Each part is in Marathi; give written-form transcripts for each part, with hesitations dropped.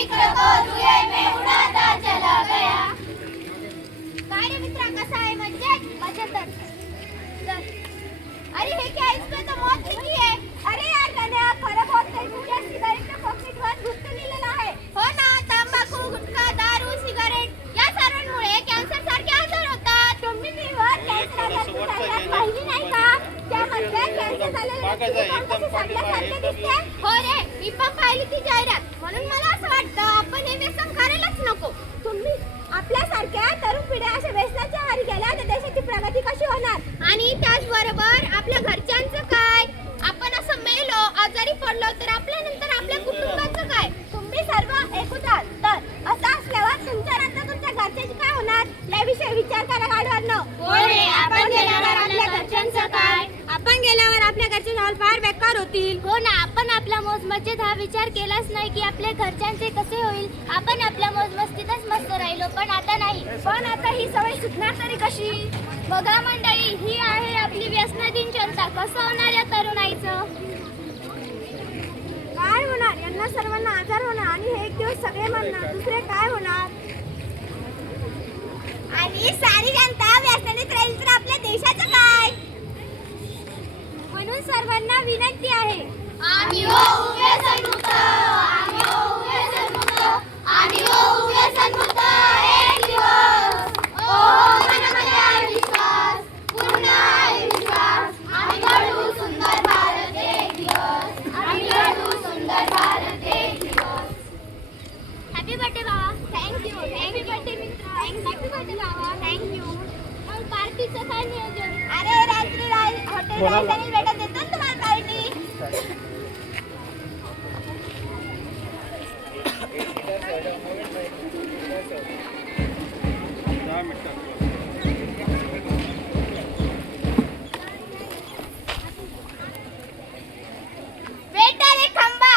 फिक्र को रुए में उड़ाता चला गया. काय रे मित्रा, कसा आहे? मजेतच. अरे हे क्या, इसमें तो मौत लिखी है. अरे यार गण्या, खरं बोलतोय. तुझ्या सिगारेटच्या पॉकेटवर गुप्त लिहिलेलं आहे. हो ना, तंबाखू, गुटखा, दारू, सिगारेट या सर्वांमुळे कॅन्सर सारखे आजार होतात. तुम्ही टीव्हीवर कॅन्सर आजाराची जाहिरात पाहिली नाही का? त्यामध्ये कॅन्सर झालेल्या व्यक्तीची सगळ्यासारखे दिसते. हो रे, मी पण पाहिली ती जाहिरात. म्हणून मला असं वाटतं आपण हे व्यसन करायलाच नको. तुम्ही आपल्यासारख्या तरुण पिढ्या अशा व्यसनाच्या आहारी गेल्या तर देशाची प्रगती कशी होणार? आणि त्याचबरोबर आपल्या घरच्यांचं काय? आपण असं मेलो, आजारी पडलो तर आपल्यानंतर आपल्या कुटुंबाचं काय? तुम्ही सर्व एकूचाल. तर असं असल्यावर तुमच्यानंतर तुमच्या घरच्याची काय होणार याविषयी विचार करा गाडवांनो. आपण गेल्यावर आपल्या घरच्यांचं काय? आपण गेल्यावर आपल्या घरचे हाल फार बेकार होतील. हो ना, आपण आपल्या मौज-मजेत हा विचार केलाच नाही की आपल्या घरच्यांचे कसे होईल. आपण आपल्या मौज-मस्तीतच मस्त राहिलो, पण आता नाही. पण आता ही सवय सुटणार तरी कशी? बघा मंडळी, ही आहे आपली व्यसनाधीन जनता. कसं होणार या तरुणाईचं? काय होणार? यांना सर्वांना आजार होणार आणि हे एक दिवस सगळे मरणार. दुसरे काय होणार? आणि सारी जनता व्यसनात राहील तर आपल्या देशाचं काय? म्हणून सर्वांना विनंती आहे, आम्ही होऊ व्यसनमुक्त, आम्ही होऊ व्यसनमुक्त, आम्ही होऊ व्यसनमुक्त एक दिवस. ओ मनामध्ये आहे विश्वास, पूर्ण आहे विश्वास, आम्ही घडवू सुंदर भारत एक दिवस, आम्ही घडवू सुंदर भारत एक दिवस. हॅपी बर्थडे बाबा. थँक्यू. हॅपी बर्थडे मित्र. हॅपी बर्थडे बाबा. थँक्यू. मग पार्टीचं काय नियोजन? अरे रात्री हॉटेल राजधानी भेटत देतो ना तुम्हाला पार्टी. वेटर एक खंबा.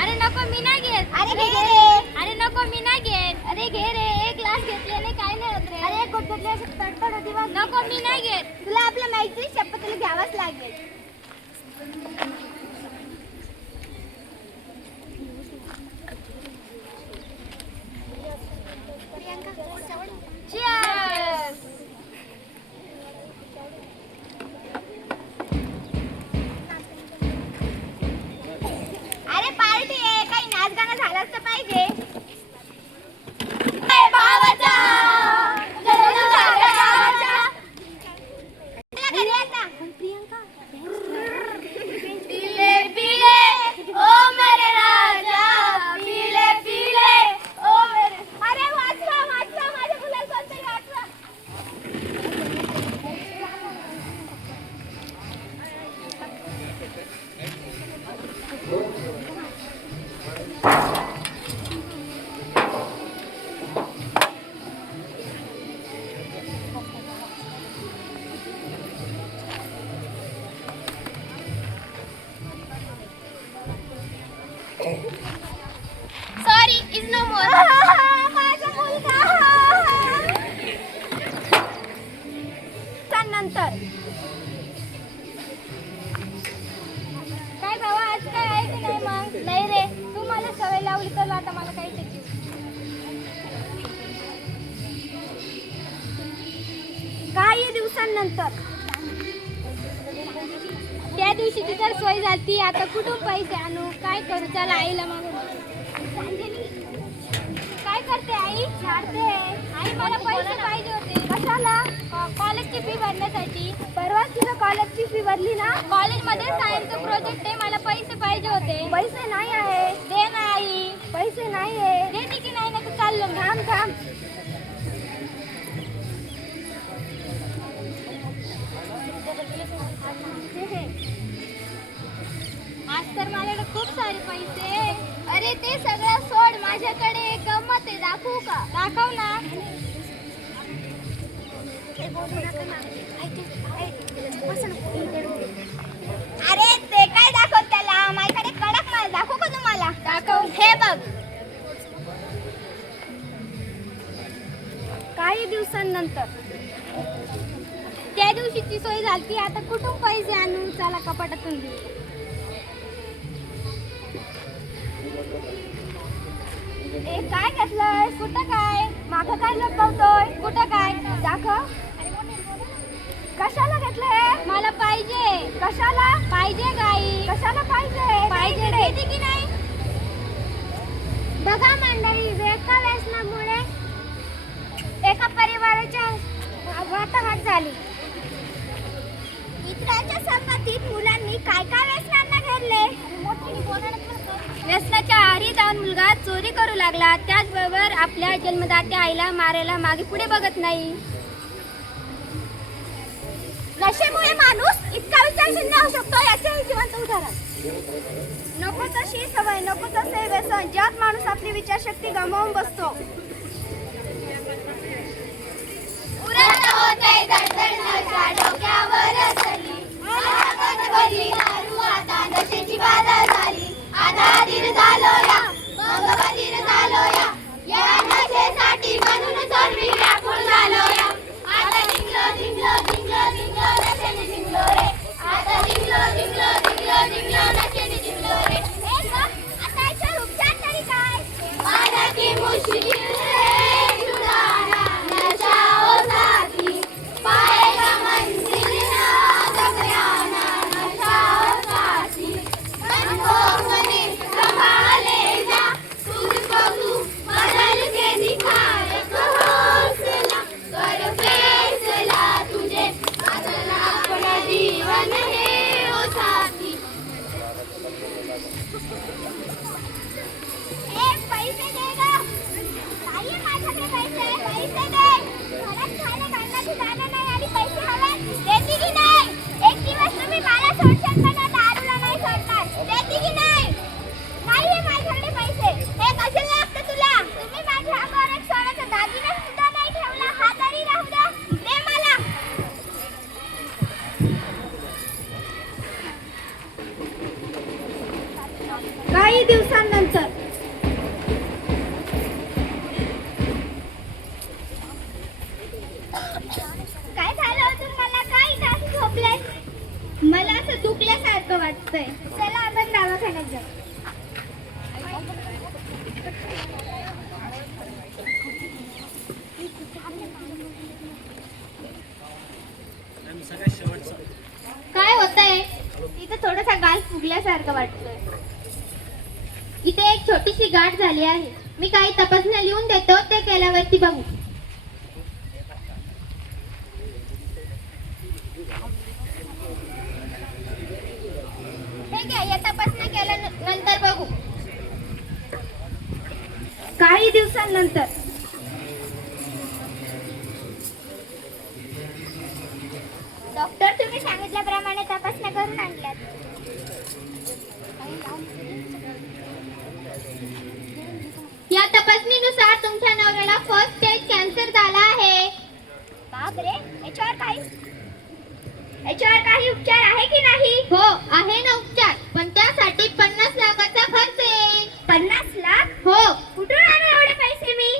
अरे नको, मी नाही घेत. अरे घे रे. अरे नको, मी नाही घेत. अरे घे रे, एक ग्लास घेतल्याने काय नाही होत रे. अरे एक घोट घेतल्याने तडतड होती बघ. नको, मी नाही घेत. तुला आपल्या मैत्री शपथ तुला घ्यावाच लागेल. Cheers. अरे पार्टी आहे, काही नाच गाणं झालंच तर पाहिजे. भावाचा घरी आता. प्रियंका पिले पिले ओ मेरे राजा, पिले पिले ओ मेरे. अरे वाचवा वाचवा, माझ्या मुलाला कोणतरी वाचवा. Sorry, is no more. माझा मुलगा. नंतर काय बाबा, आज काय आहे की नाही? मग नाही रे, तू मला सवय लावली तर आता मला काही त्याची. काही दिवसांनंतर त्या दिवशीची तर सोय झाली, आता कुठून पैसे आणू? काय करू? चला आईला मागून. काय करते आई? झाडते. आई मला पैसे पाहिजे होते. कशाला? कॉलेजची फी भरण्यासाठी. परवा तुझं कॉलेजची फी भरली ना? कॉलेजमध्ये सायन्सचं प्रोजेक्ट आहे, मला पैसे पाहिजे होते. पैसे नाही आहे. दे ना आई. पैसे नाही आहे. देते की नाही? ना तर चाललो. थांब थांब. आज तर माझ्याकडे खूप सारे पैसे. अरे ते सगळं सोड, माझ्याकडे एक गंमत आहे, दाखवू का? दाखव ना. अरे ते काय दाखव त्याला, माझ्याकडे कडक माल. दाखवू का तुम्हाला? दाखव. हे बघ. काही दिवसांनंतर त्या दिवशीची सोय झाली, आता कुठून पैसे आणून चला कपाटातून देऊ. ए काय घेतलंय? कुठं काय? मागं काय लपवतोय? कुठं काय? दाखव. कशाला घेतलंय? मला पाहिजे. कशाला पाहिजे? गाई कशाला पाहिजे? पाहिजे देते की नाही? बघा मंडळी, एका व्यसनामुळे एका परिवाराच्या वाताहत झाली. मित्राच्या संगतीत मुलांनी काय काय व्यसनांना घेरले. व्यसनाच्या आहारी जाऊन मुलगा चोरी करू लागला, त्याचबरोबर आपल्या जन्मदात्या आईला मारायला मागे पुढे बघत नाही. नशेमुळे माणूस इतका विचारशून्य होऊ शकतो याचे हे जिवंत उदाहरण. नको तशी सवय, नको तसे व्यसन, ज्यात माणूस आपली विचारशक्ती गमावून बसतो. उरत होते दडदड नशा डोक्यावर चढली, महागत बनली दारू, आता नशेची बाधा झाली. आता धीर झालो या, मग बधीर झालो या नशेसाठी म्हणून चोरवी व्याकुळ झालो या. आता जिंकलो जिंकलो जिंकलो जिंकलो नशेने जिंकलो रे, आता जिंकलो जिंकलो जिंकलो जिंकलो नशेने जिंकलो रे. आता याच्यावर उपचार तरी काय? माझा की मुश्किल है छुड़ाना नशा ओ साथी, पाएगा मंजिल ना घबराना नशा ओ साथी. मन को मने संभाले जा, तुझको तू बदल के दिखा एक हौसला, कर फैसला तुझे बदलना अपना जीवन है ओ साथी. पैसे दे गं. काही माझ्याकडे पैसे दे. घरात खायला घालण्याची जागा नाही आणि पैसे हवे. देते की नाही? एक दिवस तुम्ही मला सोडशाल पण दारूला नाही सोडणार. देते की नाही? नाही हे माझ्याकडे पैसे. हे कशाला लागतं तुला? तुम्ही माझ्या अंगावर एक सोन्याचा दागिना सुद्धा नाही ठेवला. हा तरी राहू द्या. दे मला. काही दिवसांनंतर काय झालं होतं? मला काही तास झोपले. मला असं दुखल्यासारखं वाटतंय. चला आपण दवाखान्यात जाऊ. काय होतंय? इथे थोडासा गाल फुगल्यासारखं वाटतंय. इथे एक छोटीशी गाठ झाली आहे. मी काही तपासण्या लिहून देतो, ते केल्यावरती बघू. ठीक आहे, या तपासण्या केल्यानंतर बघू. काही दिवसांनंतर डॉक्टर, तुम्ही सांगितल्याप्रमाणे तपासण्या करून आणल्यात. या तपासणीनुसार तुमच्या नवऱ्याला फर्स्ट स्टेज कॅन्सर झाला आहे. बापरे, याच्यावर काही उपचार आहे की नाही? हो आहे ना उपचार, पण त्यासाठी 50 लाखाचा खर्च येईल. 50 लाख? हो. कुठून आणू एवढे पैसे मी?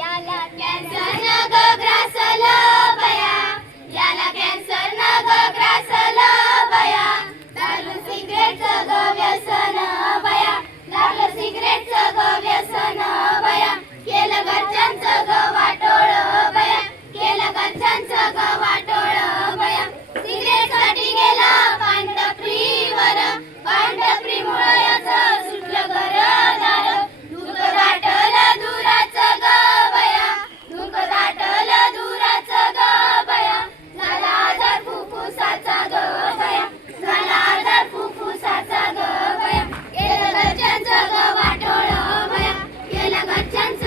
याला कॅन्सर न ग ग्रासलं बया, याला कॅन्सर न ग ग्रासलं बया, दारू सिगरेटचं ग व्यसन बया, लागलं सिगरेटचं ग व्यसन बया, केलं घरच्यांचं ग वाटोळ बया, केलं घरच्यांचं ग वाटोळ बया. सिगरेटसाठी गेला पांढरपरीवर, पांढरपरीमुळं याचं सुटलं घरदार, धुक दाटलं दुराचं ग बया, धुक दाटलं दुराचं ग बया, झाला आजार फुफ्फुसाचा ग बया, झाला आजार फुफ्फुसाचा ग बया, केलं घरच्यांचं ग वाटोळ बया, केलं घरच्यांचं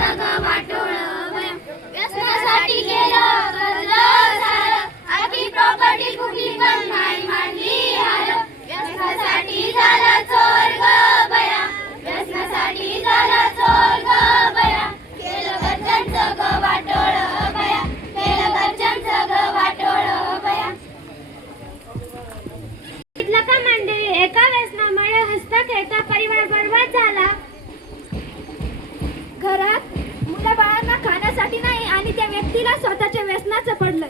व्यक्तीला स्वतःच्या व्यसनाचं पडलंय.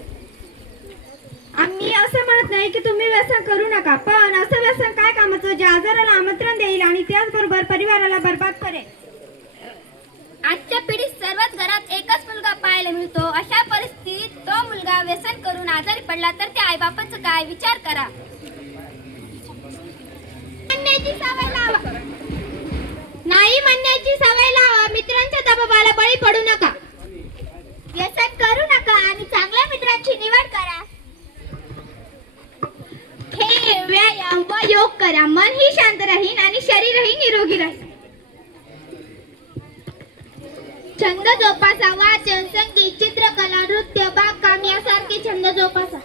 आम्ही असं म्हणत नाही की तुम्ही व्यसन करू नका, पण असं व्यसन काय कामाचं जे आजाराला आमंत्रण देईल आणि त्याचबरोबर परिवाराला बर्बाद करेल. आजच्या पिढीत सर्वच घरात एकच मुलगा पाहायला मिळतो. अशा परिस्थितीत तो मुलगा व्यसन करून आजारी पडला तर त्या आईबापाचं काय, विचार करा. म्हणण्याची सवय लावा. नाही म्हणण्याची सवय लावा. मित्रांच्या दबावाला बळी पडू नका. व्यसन करू नका आणि चांगल्या मित्रांची निवड करा. खेळ, व्यायाम व योग करा. मनही शांत राहील आणि शरीरही निरोगी राहील. छंद जोपासा. वाचन, संगीत, चित्रकला, नृत्य, बागकाम यासारखे छंद जोपासा.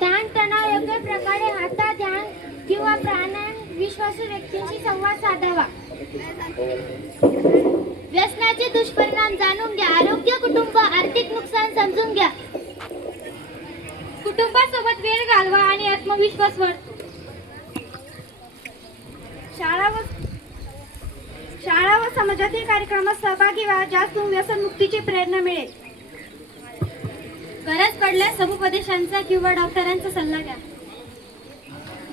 ताणतणाव योग्य प्रकारे हाता, ध्यान किंवा प्राणायाम विश्वासू व्यक्तींशी संवाद साधावा. व्यसनाचे दुष्परिणाम जाणून घ्या. आरोग्य, कुटुंब, आर्थिक नुकसान समजून घ्या. कुटुंबासोबत वेळ घालवा आणि आत्मविश्वास वाढतो. शाळा व समाजातील कार्यक्रमात सहभागी व्हा, ज्यातून व्यसनमुक्तीची प्रेरणा मिळेल. गरज पडल्यास समुपदेशांचा किंवा डॉक्टरांचा सल्ला घ्या.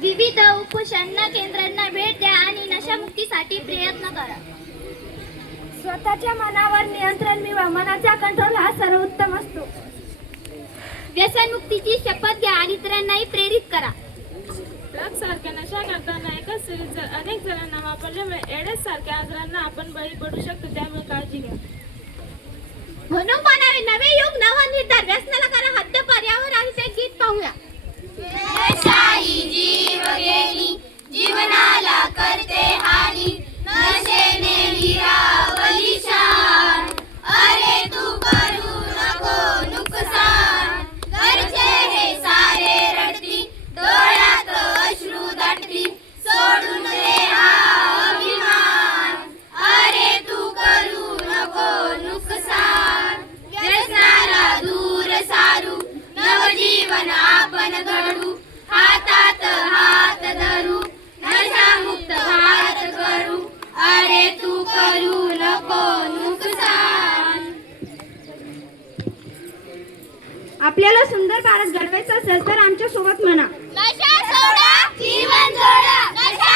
विविध उपोषण केंद्रांना भेट द्या आणि नशामुक्तीसाठी प्रयत्न करा. स्वतःच्या मनावर नियंत्रण मिळवा. मनाचा कंट्रोल हा सर्वोत्तम असतो. व्यसनमुक्तीची शपथ घ्या आणि इतरांनाही प्रेरित करा. ड्रग सारख्या नशा करताना एकाच वेळी जर अनेक जणांना वापरल्यामुळे एड्स सारख्या आजारांना आपण बळी पडू शकतो, त्यामुळे काळजी घ्या. म्हणून म्हणावे, नवे युग नवा निर्धार. व्यसनाला करा हद्दपार. यावर आधीच एक गीत पाहूया. नशाही जीव गेली, जीवनाला करते हानी, नशेने हिरावली शान. अरे तू करू नको नुकसान, घरचे हे सारे रडती, डोळ्यात अश्रू दाटती, सोडून दे हा अभिमान. अरे तू करू नको नुकसान, व्यसनाला दूर सारू, नवजीवन आपण घडू, हातात हात धरू, नशामुक्त भारत करू. अरे तू करू नको नुकसान. आपल्याला सुंदर भारत घडवायचा असेल तर आमच्या सोबत म्हणा. नशा सोडा, जीवन जोडा. नशा